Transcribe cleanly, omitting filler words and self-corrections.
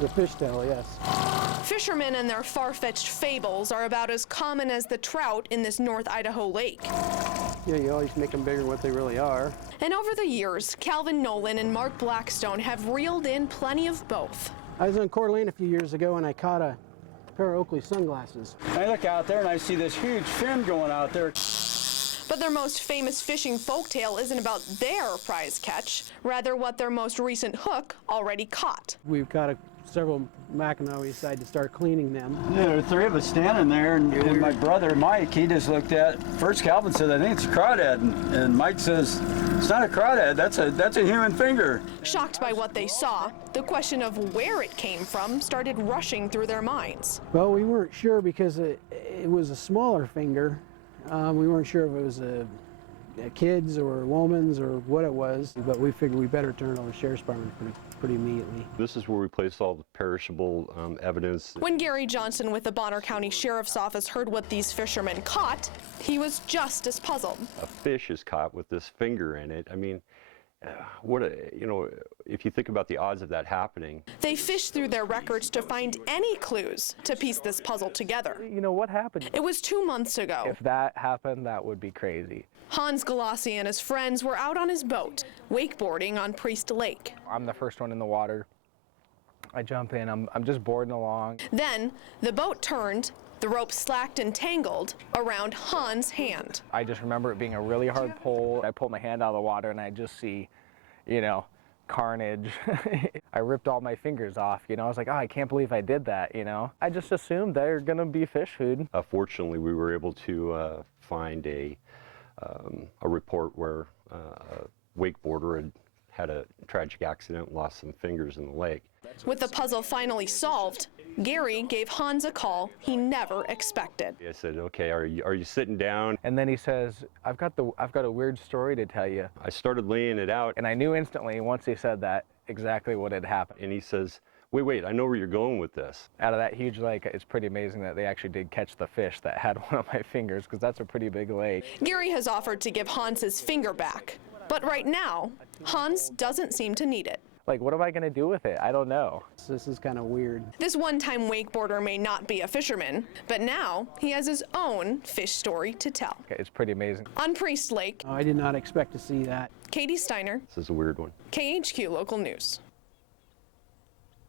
The fishtail, yes. Fishermen and their far-fetched fables are about as common as the trout in this North Idaho lake. Yeah, you always make them bigger than what they really are. And over the years, Calvin Nolan and Mark Blackstone have reeled in plenty of both. I was on Coeur d'Alene a few years ago and I caught a pair of Oakley sunglasses. I look out there and I see this huge fin going out there. But their most famous fishing folktale isn't about their prize catch, rather what their most recent hook already caught. We've got several Mackinac. We decided to start cleaning them. Yeah, there were three of us standing there, and my brother Mike, he just looked at, first Calvin said, I think it's a crawdad, and Mike says, it's not a crawdad, that's a human finger. Shocked by what they saw, the question of where it came from started rushing through their minds. Well, we weren't sure because it was a smaller finger. We weren't sure if it was a kid's or a woman's or what it was, but we figured we better turn it over to the Sheriff's Department pretty immediately. This is where we place all the perishable evidence. When Gary Johnson with the Bonner County Sheriff's Office heard what these fishermen caught, he was just as puzzled. A fish is caught with this finger in it. I mean, if you think about the odds of that happening. They fished through their records to find any clues to piece this puzzle together. You know what happened? It was 2 months ago. If that happened, that would be crazy. Hans Galassi and his friends were out on his boat, wakeboarding on Priest Lake. I'm the first one in the water. I jump in, I'm just boarding along. Then the boat turned, the rope slacked and tangled around Hans' hand. I just remember it being a really hard pull. I pulled my hand out of the water and I just see, carnage. I ripped all my fingers off, I was like, oh, I can't believe I did that, I just assumed they're gonna be fish food. Fortunately, we were able to find a report where a wakeboarder had a tragic accident and lost some fingers in the lake. With the puzzle finally solved, Gary gave Hans a call he never expected. I said, okay, are you sitting down? And then he says, I've got a weird story to tell you. I started laying it out. And I knew instantly, once he said that, exactly what had happened. And he says, wait, I know where you're going with this. Out of that huge lake, it's pretty amazing that they actually did catch the fish that had one of my fingers, because that's a pretty big lake. Gary has offered to give Hans his finger back, but right now, Hans doesn't seem to need it. Like, what am I gonna do with it? I don't know. This is kind of weird. This one-time wakeboarder may not be a fisherman, but now he has his own fish story to tell. It's pretty amazing. On Priest Lake, I did not expect to see that. Katie Steiner, This is a weird one. KHQ Local News.